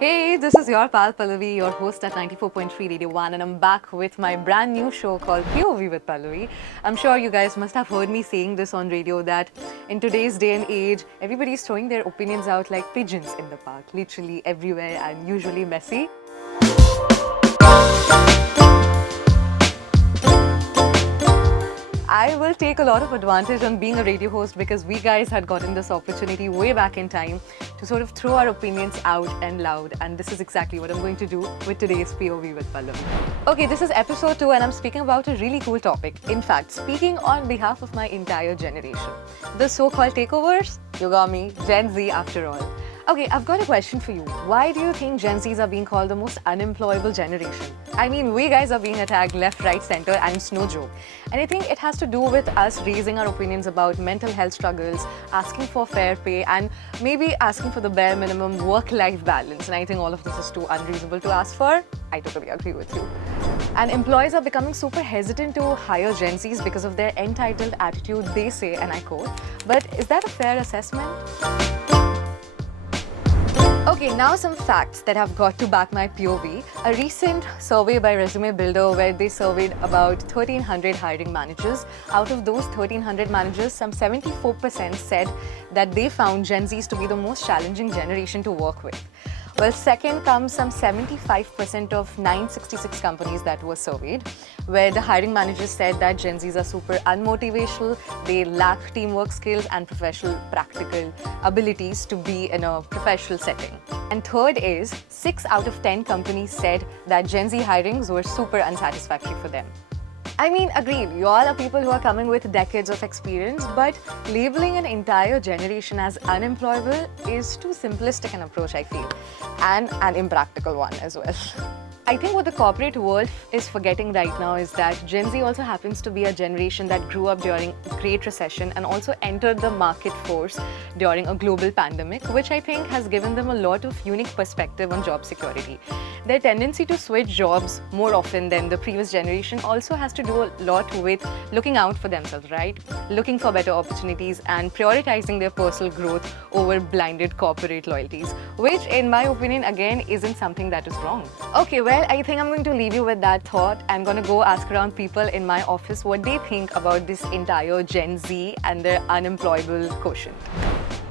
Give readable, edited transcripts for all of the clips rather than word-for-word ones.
Hey, this is your pal Pallavi, your host at 94.3 Radio 1, and I'm back with my brand new show called POV with Pallavi. I'm sure you guys must have heard me saying this on radio that in today's day and age, everybody's throwing their opinions out like pigeons in the park, literally everywhere and usually messy. I will take a lot of advantage on being a radio host because we guys had gotten this opportunity way back in time to sort of throw our opinions out and loud, and this is exactly what I'm going to do with today's POV with Pallavi. Okay, this is episode 2 and I'm speaking about a really cool topic. In fact, speaking on behalf of my entire generation. The so-called takeovers, you got me, Gen Z after all. Okay, I've got a question for you. Why do you think Gen Zs are being called the most unemployable generation? I mean, we guys are being attacked left, right, center, and it's no joke. And I think it has to do with us raising our opinions about mental health struggles, asking for fair pay, and maybe asking for the bare minimum work-life balance. And I think all of this is too unreasonable to ask for. I totally agree with you. And employers are becoming super hesitant to hire Gen Zs because of their entitled attitude, they say, and I quote. But is that a fair assessment? Okay, now some facts that have got to back my POV. A recent survey by Resume Builder where they surveyed about 1,300 hiring managers. Out of those 1,300 managers, some 74% said that they found Gen Zs to be the most challenging generation to work with. Well, second comes some 75% of 966 companies that were surveyed, where the hiring managers said that Gen Zs are super unmotivational, they lack teamwork skills and professional practical abilities to be in a professional setting. And third is 6 out of 10 companies said that Gen Z hirings were super unsatisfactory for them. I mean, agreed, you all are people who are coming with decades of experience, but labeling an entire generation as unemployable is too simplistic an approach, I feel, and an impractical one as well. I think what the corporate world is forgetting right now is that Gen Z also happens to be a generation that grew up during a Great Recession and also entered the market force during a global pandemic, which I think has given them a lot of unique perspective on job security. Their tendency to switch jobs more often than the previous generation also has to do a lot with looking out for themselves, right? Looking for better opportunities and prioritizing their personal growth over blinded corporate loyalties, which in my opinion, again, isn't something that is wrong. Okay, well, I think I'm going to leave you with that thought. I'm going to go ask around people in my office what they think about this entire Gen Z and their unemployable quotient.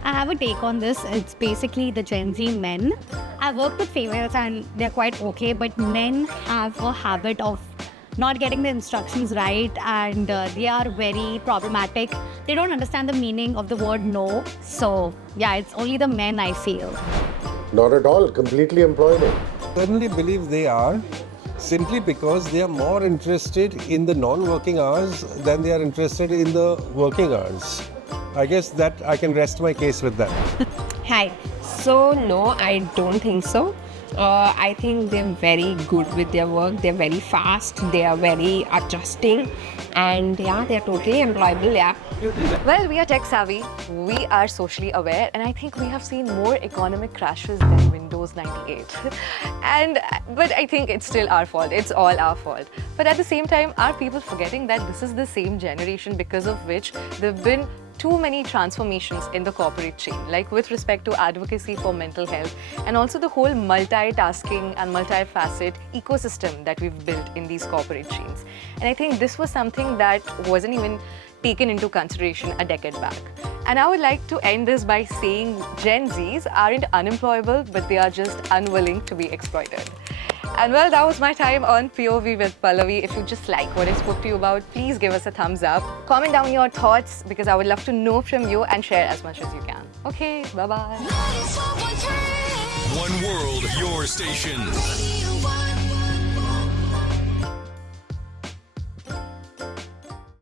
I have a take on this. It's basically the Gen Z men. I work with females and they're quite okay, but men have a habit of not getting the instructions right, and they are very problematic. They don't understand the meaning of the word no. So yeah, it's only the men, I feel. Not at all, completely employable. I certainly believe they are, simply because they are more interested in the non-working hours than they are interested in the working hours. I guess that I can rest my case with that. Hi. So no, I don't think so. I think they're very good with their work. They're very fast. They are very adjusting, and yeah, they're totally employable. Yeah. Well, we are tech savvy, we are socially aware, and I think we have seen more economic crashes than Windows 98. But I think it's still our fault. It's all our fault. But at the same time, are people forgetting that this is the same generation because of which there have been too many transformations in the corporate chain, like with respect to advocacy for mental health and also the whole multitasking and multi-facet ecosystem that we've built in these corporate chains. And I think this was something that wasn't even taken into consideration a decade back. And I would like to end this by saying Gen Zs aren't unemployable, but they are just unwilling to be exploited. And well, that was my time on POV with Pallavi. If you just like what I spoke to you about, please give us a thumbs up. Comment down your thoughts because I would love to know from you and share as much as you can. Okay, bye-bye. One world, your station.